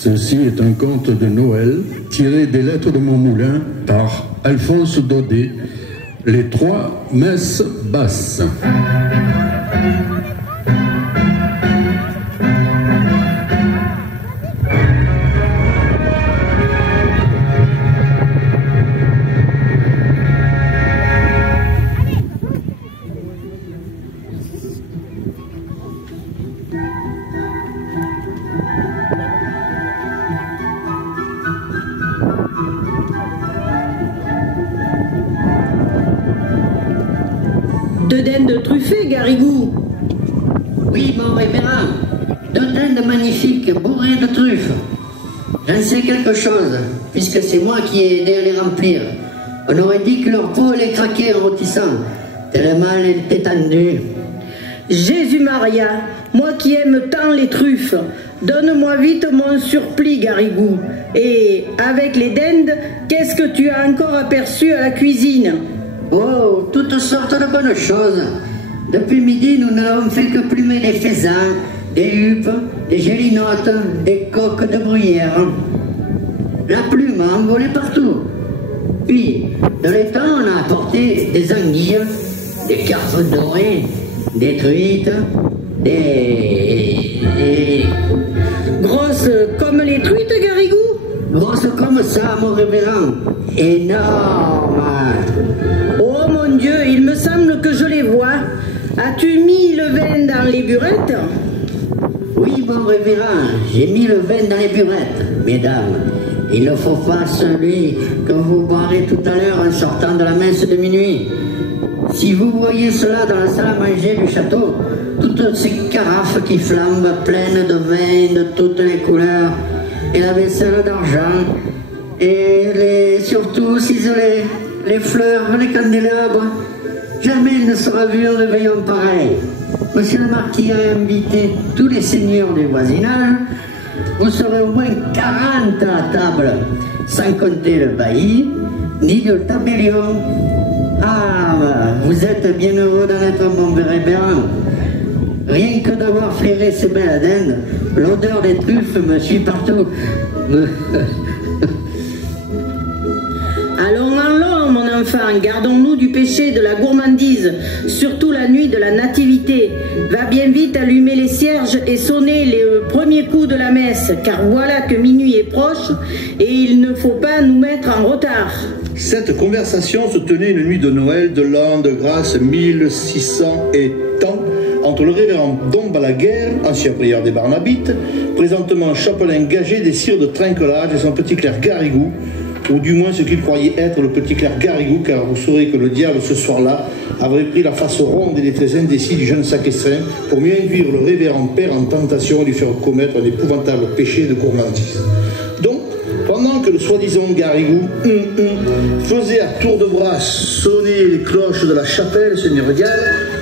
Ceci est un conte de Noël tiré des lettres de mon moulin par Alphonse Daudet, Les trois messes basses. Deux dindes truffées, Garrigou. Oui, mon révérend. Deux dindes magnifiques, bourrées de truffes. J'en sais quelque chose, puisque c'est moi qui ai aidé à les remplir. On aurait dit que leur peau allait craquer en rôtissant, tellement elle était tendue. Jésus Maria, moi qui aime tant les truffes, donne-moi vite mon surplis, Garrigou. Et avec les dindes, qu'est-ce que tu as encore aperçu à la cuisine? Oh, toutes sortes de bonnes choses. Depuis midi, nous n'avons fait que plumer des faisans, des huppes, des gélinottes, des coques de bruyère. La plume a envolé partout. Puis, dans les temps, on a apporté des anguilles, des carpes dorées, des truites, des... Grosses comme les truites, Garrigou? Grosses comme ça, mon révérend. Énormes. Oh mon Dieu, il me semble que je les vois. As-tu mis le vin dans les burettes? Oui, mon révérend, j'ai mis le vin dans les burettes, mesdames. Il ne faut pas celui que vous boirez tout à l'heure en sortant de la messe de minuit. Si vous voyez cela dans la salle à manger du château, toutes ces carafes qui flambent pleines de vin de toutes les couleurs, et la vaisselle d'argent, et surtout ciselés, les fleurs, les candélabres, jamais il ne sera vu un réveillon pareil. Monsieur le Marquis a invité tous les seigneurs du voisinage. Vous serez au moins 40 à la table, sans compter le bailli, ni le tabellion. Ah, vous êtes bien heureux d'en être mon révérend. Rien que d'avoir flairé ces belles dindes, l'odeur des truffes me suit partout. Allons, allons, mon enfant, gardons-nous du péché de la gourmandise, surtout la nuit de la nativité. Va bien vite allumer les cierges et sonner les premiers coups de la messe, car voilà que minuit est proche et il ne faut pas nous mettre en retard. Cette conversation se tenait une nuit de Noël de l'an de grâce 1600 et tant, entre le révérend Dom Balaguer, ancien prieur des Barnabites, présentement chapelain gagé des sires de Trinquelage, et son petit clerc Garrigou, ou du moins ce qu'il croyait être le petit clerc Garrigou, car vous saurez que le diable ce soir-là avait pris la face ronde et très indécis du jeune sacristain pour mieux induire le révérend père en tentation et lui faire commettre un épouvantable péché de gourmandise. Donc, pendant que le soi-disant Garrigou faisait à tour de bras sonner les cloches de la chapelle seigneuriale,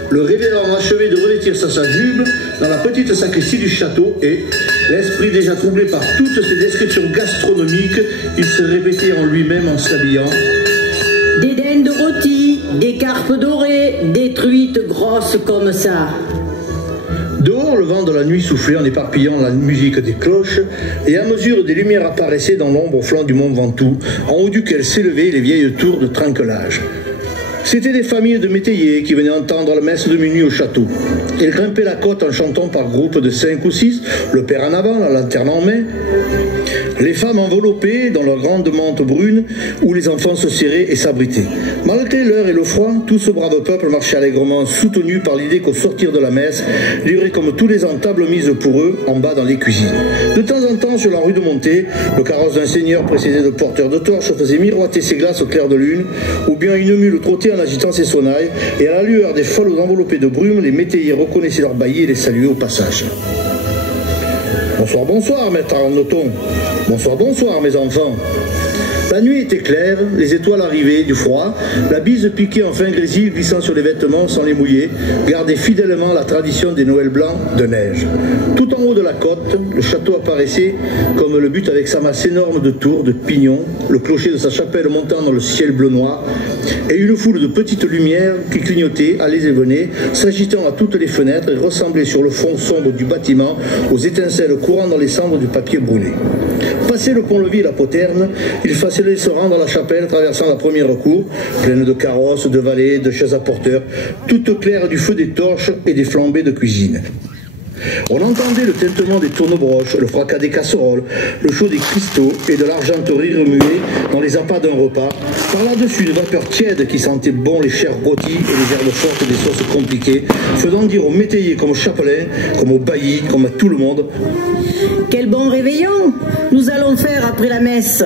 le révérend achevait de revêtir sa jupe dans la petite sacristie du château et, l'esprit déjà troublé par toutes ces descriptions gastronomiques, il se répétait en lui-même en s'habillant. Des dindes rôties, des carpes dorées, des truites grosses comme ça. Dehors, le vent de la nuit soufflait en éparpillant la musique des cloches, et à mesure des lumières apparaissaient dans l'ombre au flanc du mont Ventoux, en haut duquel s'élevaient les vieilles tours de Trinquelage. C'étaient des familles de métayers qui venaient entendre la messe de minuit au château. Ils grimpaient la côte en chantant par groupes de 5 ou 6, le père en avant, la lanterne en main. Les femmes enveloppées dans leurs grandes mantes brunes, où les enfants se serraient et s'abritaient. Malgré l'heure et le froid, tout ce brave peuple marchait allègrement, soutenu par l'idée qu'au sortir de la messe, il y aurait comme tous les ans table mise pour eux, en bas dans les cuisines. De temps en temps, sur la rue de Montée, le carrosse d'un seigneur précédé de porteurs de torches faisait miroiter ses glaces au clair de lune, ou bien une mule trottait en agitant ses sonnailles, et à la lueur des folles enveloppées de brume, les métayers reconnaissaient leurs baillis et les saluaient au passage. Bonsoir, bonsoir, maître Arnoton. Bonsoir, bonsoir, mes enfants. La nuit était claire, les étoiles arrivaient du froid, la bise piquait en fin grésil glissant sur les vêtements sans les mouiller, gardait fidèlement la tradition des Noëls blancs de neige. Tout en haut de la côte, le château apparaissait comme le but avec sa masse énorme de tours, de pignons, le clocher de sa chapelle montant dans le ciel bleu-noir, et une foule de petites lumières qui clignotaient, allaient et venaient, s'agitant à toutes les fenêtres et ressemblaient sur le fond sombre du bâtiment aux étincelles courant dans les cendres du papier brûlé. Passé le pont-levis et la poterne, il fallait se rendre à la chapelle traversant la première cour, pleine de carrosses, de valets, de chaises à porteurs, toute claire du feu des torches et des flambées de cuisine. On entendait le tintement des tournebroches, le fracas des casseroles, le chaud des cristaux et de l'argenterie remuée dans les appâts d'un repas. Par là-dessus, une vapeur tiède qui sentait bon les chairs rôties et les herbes fortes des sauces compliquées, faisant dire aux métayers comme aux chapelains, comme aux baillis, comme à tout le monde: quel bon réveillon nous allons faire après la messe.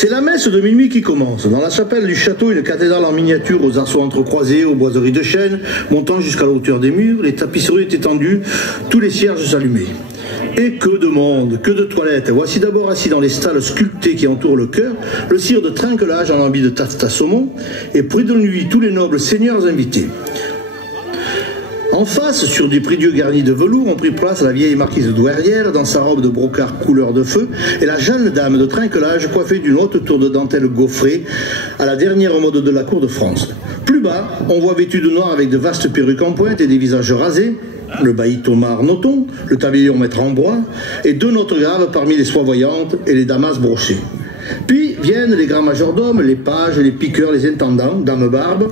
C'est la messe de minuit qui commence. Dans la chapelle du château, une cathédrale en miniature aux arceaux entrecroisés, aux boiseries de chêne, montant jusqu'à la hauteur des murs, les tapisseries étaient tendues, tous les cierges s'allumaient. Et que de monde, que de toilettes. Voici d'abord assis dans les stalles sculptées qui entourent le chœur, le sire de Trinquelage en habit de taffetas saumon, et près de lui tous les nobles seigneurs invités. En face, sur des prie-dieu garnis de velours, ont pris place la vieille marquise de Douairière dans sa robe de brocart couleur de feu et la jeune dame de Trinquelage coiffée d'une haute tour de dentelle gaufrée à la dernière mode de la cour de France. Plus bas, on voit vêtus de noir avec de vastes perruques en pointe et des visages rasés, le bailli Thomas Arnoton, le tabellion maître en bois et deux notes graves parmi les soies voyantes et les damas brochées. Puis viennent les grands majordomes, les pages, les piqueurs, les intendants, dames barbes,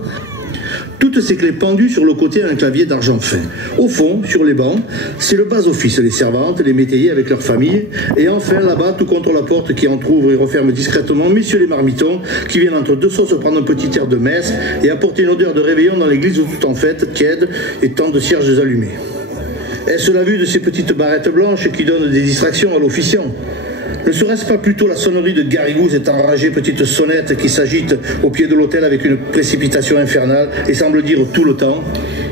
toutes ces clés pendues sur le côté à un clavier d'argent fin. Au fond, sur les bancs, c'est le bas-office, les servantes, les métayers avec leurs familles, et enfin là-bas, tout contre la porte qui entrouvre et referme discrètement, messieurs les marmitons, qui viennent entre deux sauces prendre un petit air de messe et apporter une odeur de réveillon dans l'église tout en fête, tiède et tant de cierges allumés. Est-ce la vue de ces petites barrettes blanches qui donnent des distractions à l'officiant ? Ne serait-ce pas plutôt la sonnerie de Garrigou, cette enragée petite sonnette qui s'agite au pied de l'autel avec une précipitation infernale et semble dire tout le temps: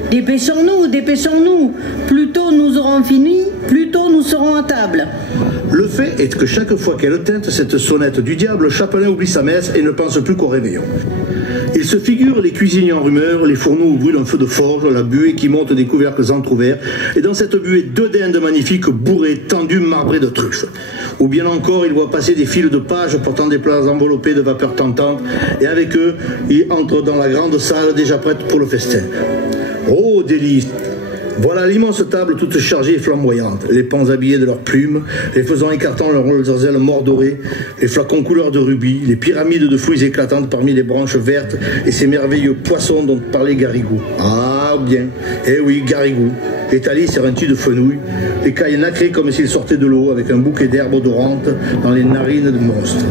dépêchons-nous, dépêchons-nous. Plus tôt nous aurons fini, plus tôt nous serons à table. Le fait est que chaque fois qu'elle tinte cette sonnette du diable, le chapelain oublie sa messe et ne pense plus qu'au réveillon. Il se figure les cuisiniers en rumeur, les fourneaux où brûle un feu de forge, la buée qui monte des couvercles entrouverts, et dans cette buée deux dindes magnifiques bourrées, tendues, marbrées de truffes. Ou bien encore, il voit passer des files de pages portant des plats enveloppés de vapeur tentante, et avec eux, il entre dans la grande salle déjà prête pour le festin. Oh, délice! Voilà l'immense table toute chargée et flamboyante, les pans habillés de leurs plumes, les faisans écartant leurs ailes mordorées, les flacons couleur de rubis, les pyramides de fruits éclatantes parmi les branches vertes et ces merveilleux poissons dont parlait Garrigou. Ah bien, eh oui, Garrigou, étalé sur un tube de fenouil, les cailles nacrées comme s'ils sortaient de l'eau avec un bouquet d'herbes odorantes dans les narines de monstres.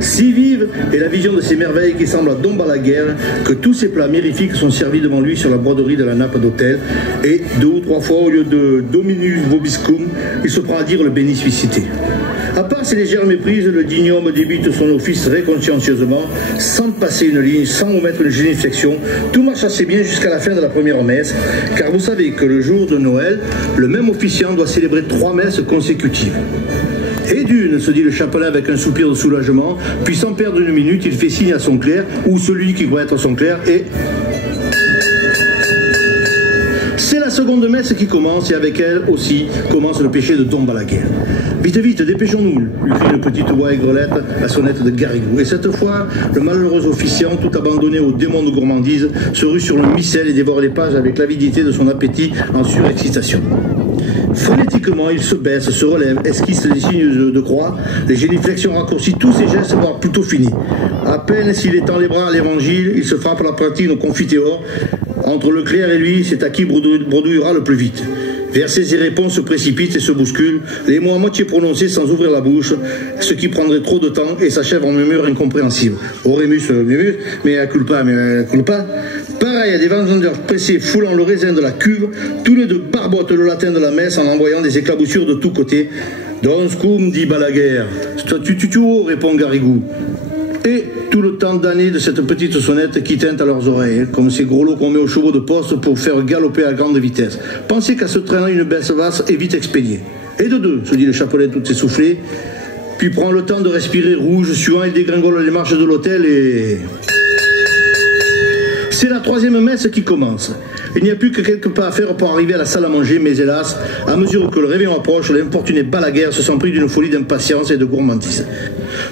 Si vive est la vision de ces merveilles qui semblent à Don Balaguer que tous ces plats mirifiques sont servis devant lui sur la broderie de la nappe d'hôtel et 2 ou 3 fois au lieu de Dominus Vobiscum, il se prend à dire le béni suscité. À part ces légères méprises, le digne homme débute son office très consciencieusement, sans passer une ligne, sans omettre une génuflexion. Tout marche assez bien jusqu'à la fin de la première messe, car vous savez que le jour de Noël, le même officiant doit célébrer 3 messes consécutives. Et d'une, se dit le chapelain avec un soupir de soulagement, puis sans perdre une minute, il fait signe à son clerc, ou celui qui doit être son clerc, et... C'est la seconde messe qui commence, et avec elle aussi commence le péché de Don Balaguer. Vite, vite, dépêchons-nous, lui crie une petite voix aigrelette, la sonnette de Garrigou. Et cette fois, le malheureux officiant, tout abandonné au démon de gourmandise, se rue sur le missel et dévore les pages avec l'avidité de son appétit en surexcitation. Phonétiquement, il se baisse, se relève, esquisse les signes de croix, les génuflexions raccourcit tous ses gestes, voire plutôt finis. À peine s'il étend les bras à l'évangile, il se frappe la pratique au confiteor. Entre le clerc et lui, c'est à qui bredouillera le plus vite. Versets et réponses se précipitent et se bousculent, les mots à moitié prononcés sans ouvrir la bouche, ce qui prendrait trop de temps et s'achève en murmure incompréhensible. Oremus, mais à culpa, Pareil à des vendeurs pressés foulant le raisin de la cuve, tous les deux barbotent le latin de la messe en envoyant des éclaboussures de tous côtés. Don scum, dit Balaguer. Tututuo, répond Garrigou. Et tout le temps d'année de cette petite sonnette qui teinte à leurs oreilles, comme ces gros lots qu'on met aux chevaux de poste pour faire galoper à grande vitesse. Pensez qu'à ce traînant une baisse vaste est vite expédiée. Et de 2, se dit le chapelet tout essoufflé, puis prend le temps de respirer rouge, suant, il dégringole les marches de l'hôtel et... C'est la 3e messe qui commence. Il n'y a plus que quelques pas à faire pour arriver à la salle à manger, mais hélas, à mesure que le réveillon approche, l'importuné Balaguer se sent pris d'une folie d'impatience et de gourmandise.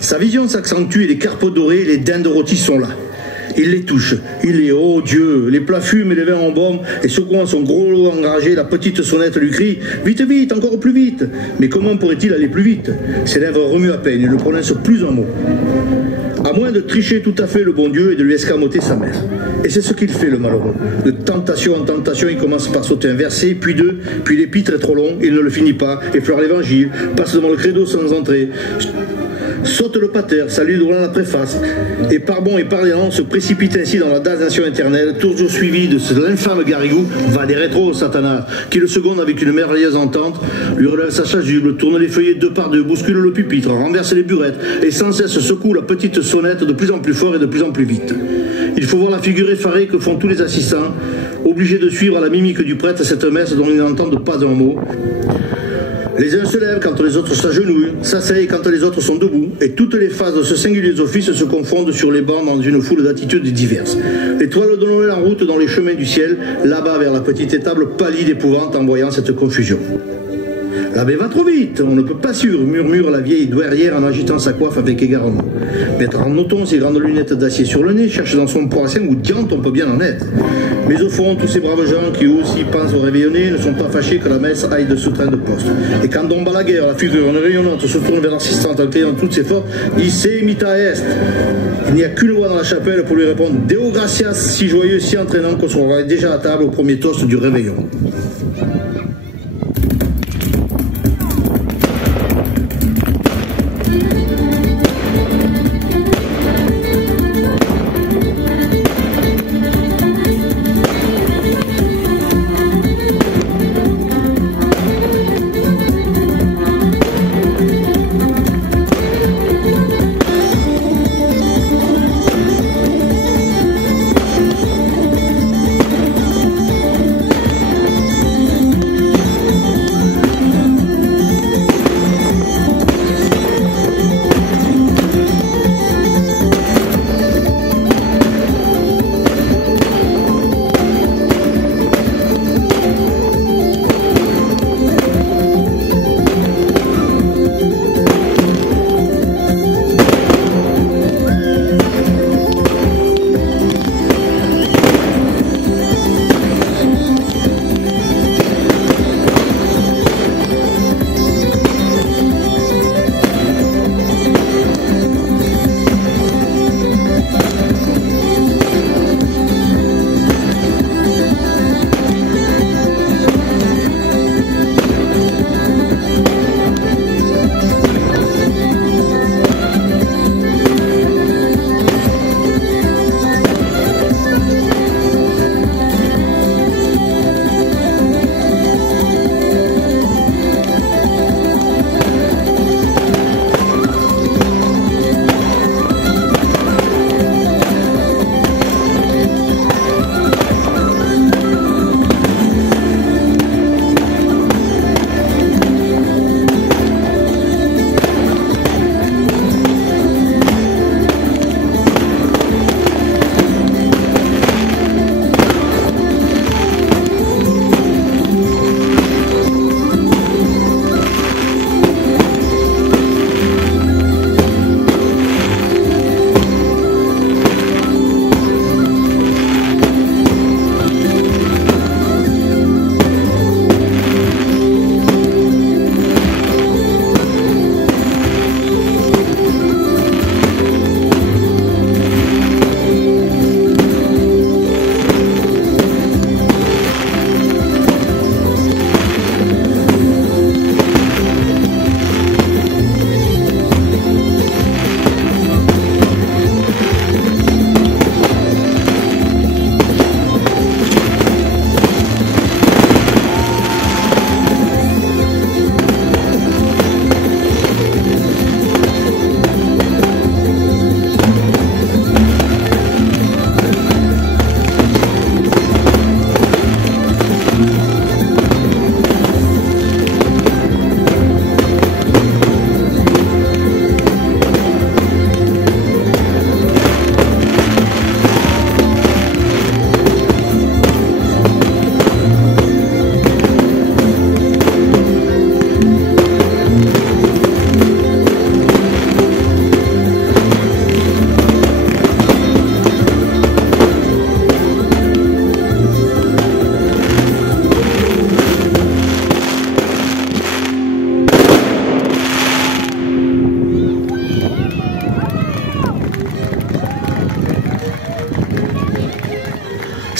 Sa vision s'accentue et les carpes dorées et les dindes rôties sont là. Il les touche, il les... Oh Dieu, les plats fument et les vins embaument, et secouant son gros lot enragé, la petite sonnette lui crie « Vite, vite, encore plus vite !» Mais comment pourrait-il aller plus vite? Ses lèvres remuent à peine, il ne prononce plus un mot. À moins de tricher tout à fait le bon Dieu et de lui escamoter sa messe. Et c'est ce qu'il fait, le malheureux. De tentation en tentation, il commence par sauter un verset, puis 2, puis l'épître est trop long, il ne le finit pas, effleure l'évangile, passe devant le credo sans entrer, saute le pater, salue devant la préface, et par bon et par l'élan se précipite ainsi dans la damnation éternelle, toujours suivi de l'infâme Garrigou, va des rétros, Satanas, qui le seconde avec une merveilleuse entente, lui relève sa chasuble, tourne les feuillets 2 par 2, bouscule le pupitre, renverse les burettes, et sans cesse secoue la petite sonnette de plus en plus fort et de plus en plus vite. Il faut voir la figure effarée que font tous les assistants, obligés de suivre à la mimique du prêtre cette messe dont ils n'entendent pas un mot. Les uns se lèvent quand les autres s'agenouillent, s'asseyent quand les autres sont debout, et toutes les phases de ce singulier office se confondent sur les bancs dans une foule d'attitudes diverses. L'étoile de Noël en route dans les chemins du ciel, là-bas vers la petite étable, pâlit d'épouvante en voyant cette confusion. L'abbé va trop vite, on ne peut pas sûr, murmure la vieille douairière en agitant sa coiffe avec égarement. Maître Arnoton, ses grandes lunettes d'acier sur le nez, cherche dans son poisson où diante on peut bien en être. Mais au fond, tous ces braves gens qui aussi pensent au réveillonné ne sont pas fâchés que la messe aille de ce train de poste. Et quand Don Balaguer, la figure rayonnante, se tourne vers l'assistante en criant toutes ses forces, Isse mita est. Il n'y a qu'une voix dans la chapelle pour lui répondre Deo gratias, si joyeux, si entraînant qu'on sera déjà à table au premier toast du réveillon.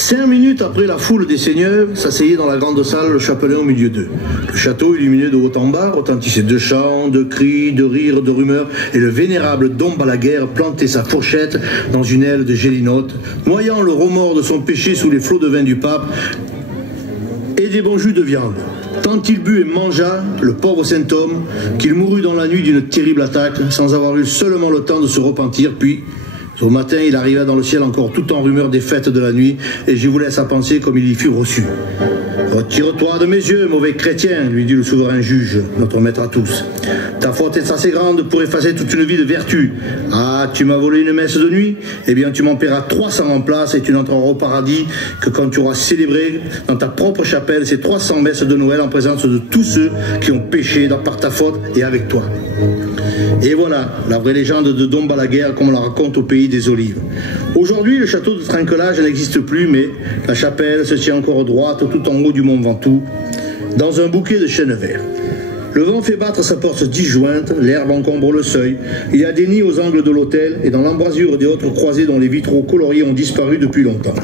5 minutes après la foule des seigneurs s'asseyait dans la grande salle le chapelain au milieu d'eux. Le château, illuminé de haut en bas, retentissait de chants, de cris, de rires, de rumeurs, et le vénérable Dom Balaguer plantait sa fourchette dans une aile de gélinote, noyant le remords de son péché sous les flots de vin du pape et des bons jus de viande. Tant il but et mangea, le pauvre saint homme, qu'il mourut dans la nuit d'une terrible attaque, sans avoir eu seulement le temps de se repentir, puis... Au matin, il arriva dans le ciel encore tout en rumeur des fêtes de la nuit, et je vous laisse à penser comme il y fut reçu. « Retire-toi de mes yeux, mauvais chrétien, lui dit le souverain juge, notre maître à tous. Ta faute est assez grande pour effacer toute une vie de vertu. Ah, tu m'as volé une messe de nuit? Eh bien, tu m'en paieras 300 en place, et tu n'entreras au paradis que quand tu auras célébré dans ta propre chapelle ces 300 messes de Noël en présence de tous ceux qui ont péché par ta faute et avec toi. » Et voilà, la vraie légende de Dom Balaguer comme on la raconte au pays des Olives. Aujourd'hui, le château de Trinquelage n'existe plus, mais la chapelle se tient encore droite tout en haut du mont Ventoux, dans un bouquet de chênes verts. Le vent fait battre sa porte disjointe, l'herbe encombre le seuil, il y a des nids aux angles de l'autel et dans l'embrasure des autres croisées dont les vitraux coloriés ont disparu depuis longtemps.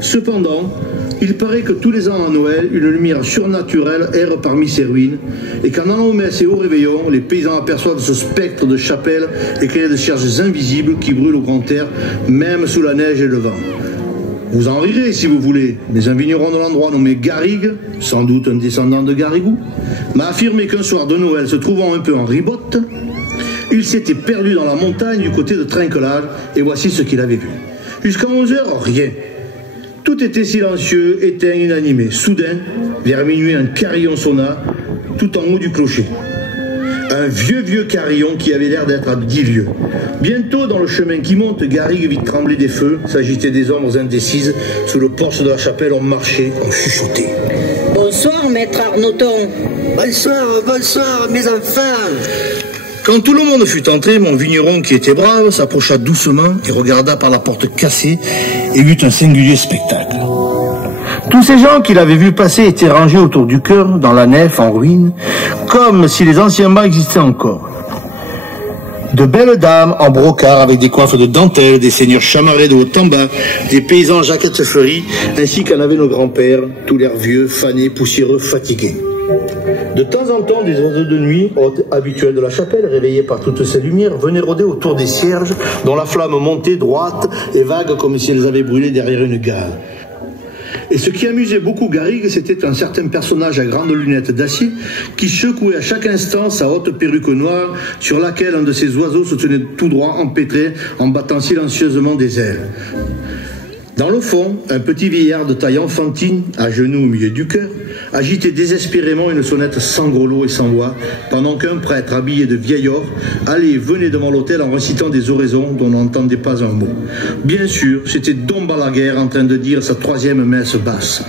Cependant, il paraît que tous les ans à Noël, une lumière surnaturelle erre parmi ces ruines, et qu'en allant aux messes et au réveillon, les paysans aperçoivent ce spectre de chapelle éclairé de cierges invisibles qui brûlent au grand air, même sous la neige et le vent. Vous en rirez si vous voulez, mais un vigneron de l'endroit nommé Garrigue, sans doute un descendant de Garrigou, m'a affirmé qu'un soir de Noël, se trouvant un peu en ribote, il s'était perdu dans la montagne du côté de Trinquelage, et voici ce qu'il avait vu. Jusqu'à 11h, rien. Tout était silencieux, éteint, inanimé. Soudain, vers minuit, un carillon sonna, tout en haut du clocher. Un vieux carillon qui avait l'air d'être à 10 lieues. Bientôt, dans le chemin qui monte, Garrigue vit trembler des feux, s'agiter des ombres indécises. Sous le porche de la chapelle, on marchait, on chuchotait. Bonsoir, maître Arnoton. Bonsoir, mes enfants. Quand tout le monde fut entré, mon vigneron, qui était brave, s'approcha doucement et regarda par la porte cassée et vit un singulier spectacle. Tous ces gens qu'il avait vus passer étaient rangés autour du chœur, dans la nef, en ruine, comme si les anciens bancs existaient encore. De belles dames en brocart avec des coiffes de dentelle, des seigneurs chamarrés de haut en bas, des paysans en jaquettes fleuries, ainsi qu'en avaient nos grands-pères, tous l'air vieux, fanés, poussiéreux, fatigués. De temps en temps, des oiseaux de nuit, hôtes habituels de la chapelle, réveillés par toutes ces lumières, venaient rôder autour des cierges, dont la flamme montait droite et vague comme si elles avaient brûlé derrière une gare. Et ce qui amusait beaucoup Garrigue, c'était un certain personnage à grandes lunettes d'acier qui secouait à chaque instant sa haute perruque noire sur laquelle un de ces oiseaux se tenait tout droit empêtré en battant silencieusement des ailes. Dans le fond, un petit vieillard de taille enfantine, à genoux au milieu du chœur, agitait désespérément une sonnette sans grelot et sans voix, pendant qu'un prêtre habillé de vieil or allait et venait devant l'autel en récitant des oraisons dont on n'entendait pas un mot. Bien sûr, c'était Dom Balaguer en train de dire sa 3e messe basse.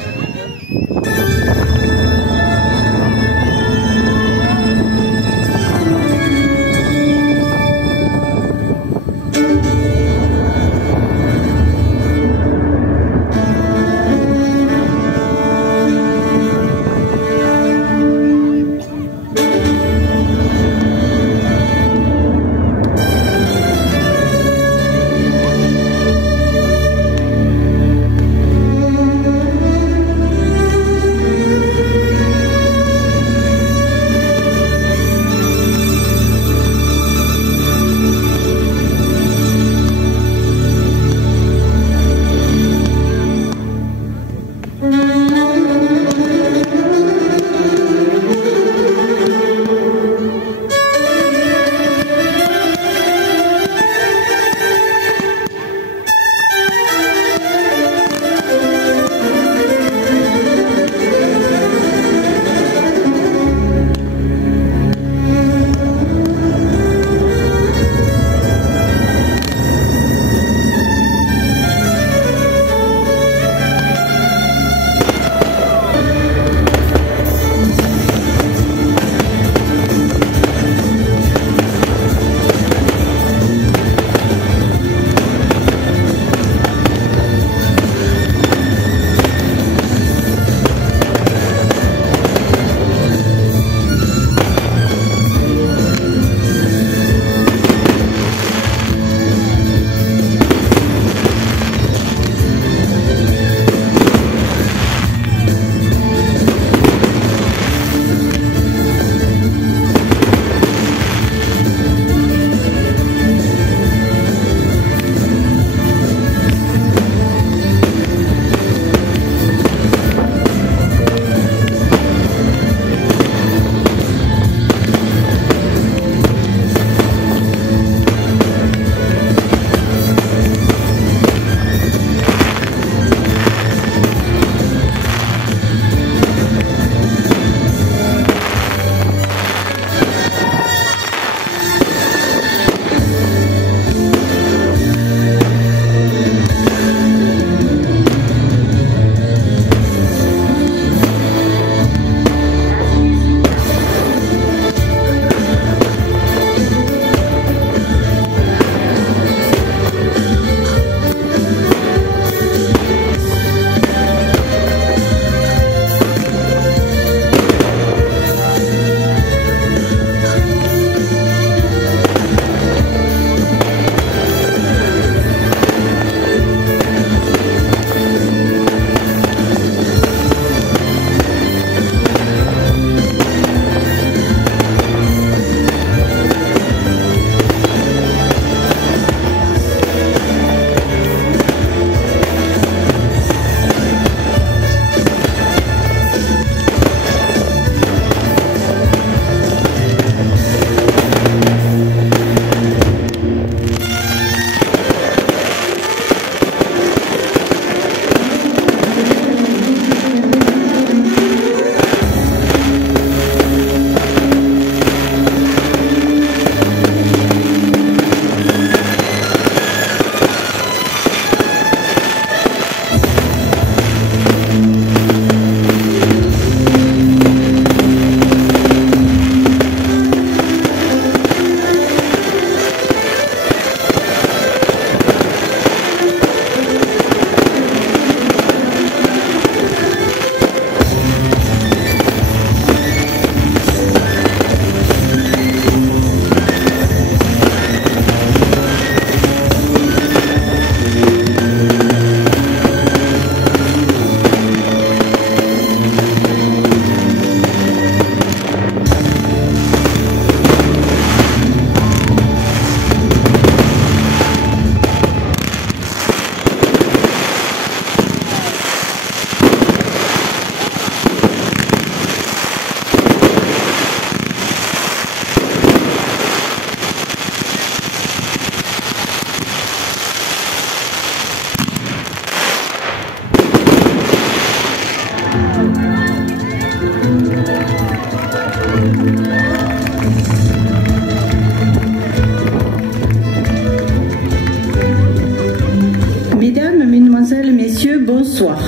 bonsoir.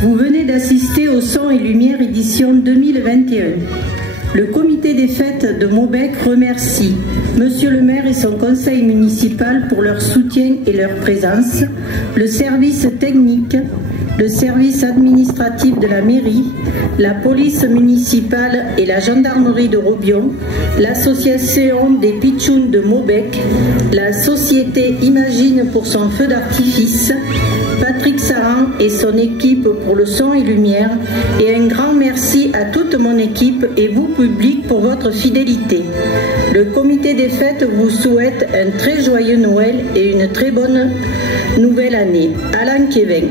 Vous venez d'assister au Son et Lumière édition 2021. Le comité des fêtes de Maubec remercie Monsieur le maire et son conseil municipal pour leur soutien et leur présence, le service technique, le service administratif de la mairie, la police municipale et la gendarmerie de Robion, l'association des Pitchouns de Maubec, la société Imagine pour son feu d'artifice, Patrick Saran et son équipe pour le son et lumière, et un grand merci à toute mon équipe et vous public pour votre fidélité. Le comité des fêtes vous souhaite un très joyeux Noël et une très bonne nouvelle année. Alain Kévin.